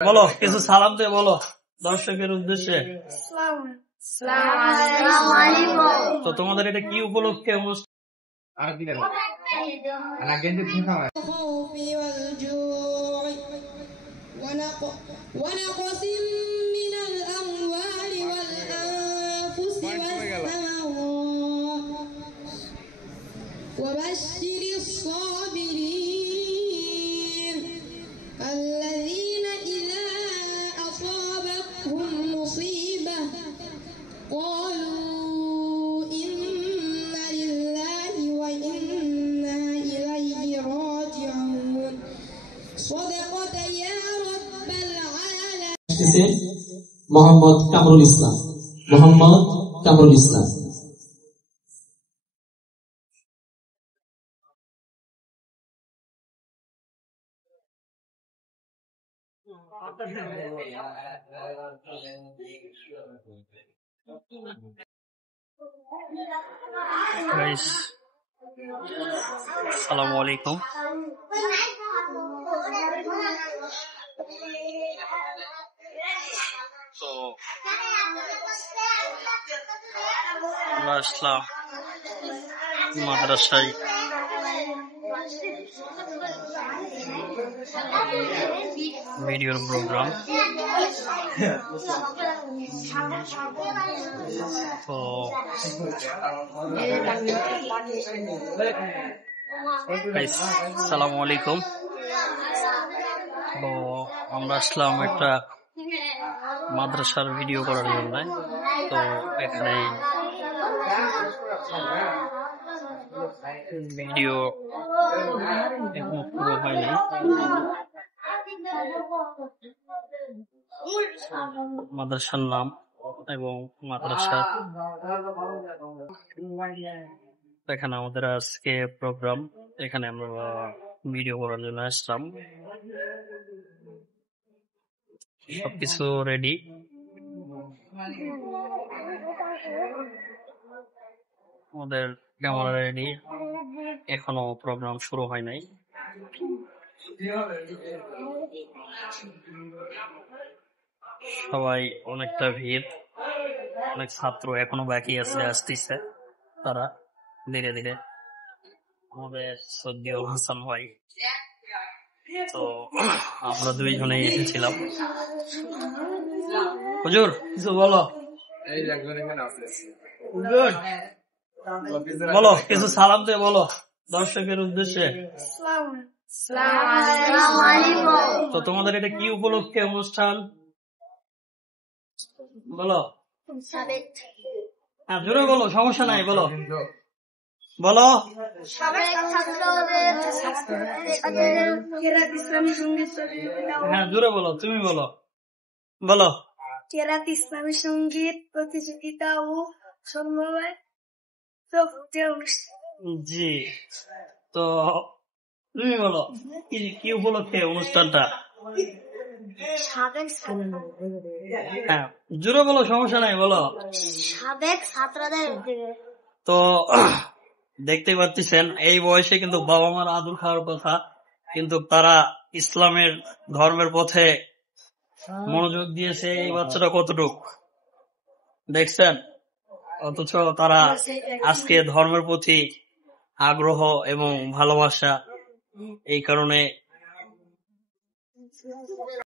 বলো, কিছু সালাম দিয়ে বলো দর্শকের উদ্দেশ্যে। তো তোমাদের এটা কি উপলক্ষে অনুষ্ঠান? وبشر الصابرين الذين إذا أصابتهم مصيبة قالوا إنا لله وإنا إليه راجعون صدقت يا رب العالمين মোহাম্মদ কামরুল ইসলাম। আসসালামু আলাইকুম। তো আমরা আসলাম মাদ্রাসায় ভিডিওর প্রোগ্রাম। তো আসসালামু আলাইকুম। তো আমরা আসলাম একটা মাদ্রাসার ভিডিও করার জন্য। তো এখানে ভিডিও এখনো পুরো হয়নি। মাদ্রাসার নাম এবং মাদ্রাসা এখানে আমাদের আজকে প্রোগ্রাম। এখানে আমরা ভিডিও করার জন্য আসলাম। সবকিছু রেডি। আমাদের ক্যামেরা রেডি, এখনো প্রোগ্রাম শুরু হয় নাই। সবাই অনেকটা ভিড়, অনেক ছাত্র এখনো বাকি আছে, আসতেছে তারা ধীরে ধীরে। আমাদের সদ্দিউল হাসান ভাই, তো আমরা দুইজনেই এসেছিলাম। হুজুর কিছু বলো। বলো, কিছু সালাম দিয়ে বলো দর্শকের উদ্দেশ্যে। তো তোমাদের এটা কি উপলক্ষে অনুষ্ঠান? বলো। হ্যাঁ, জোরে বলো, সমস্যা নাই, বলো বলো। হ্যাঁ, জোরে বলো, তুমি বলো বলো। কেরাত ইসলামী সঙ্গীত প্রতিযোগিতা ও সমবায় জি, তো তুমি বলো কি উপলক্ষে অনুষ্ঠানটা? হ্যাঁ, জোরে বলো, সমস্যা নাই, বলো। সাবেক ছাত্রদের তো দেখতে পাচ্ছেন এই বয়সে কিন্তু বাবা মার আদর খাওয়ার কথা, কিন্তু তারা ইসলামের ধর্মের পথে মনোযোগ দিয়েছে। এই বাচ্চাটা কতটুক দেখছেন? অথচ তারা আজকে ধর্মের প্রতি আগ্রহ এবং ভালোবাসা, এই কারণে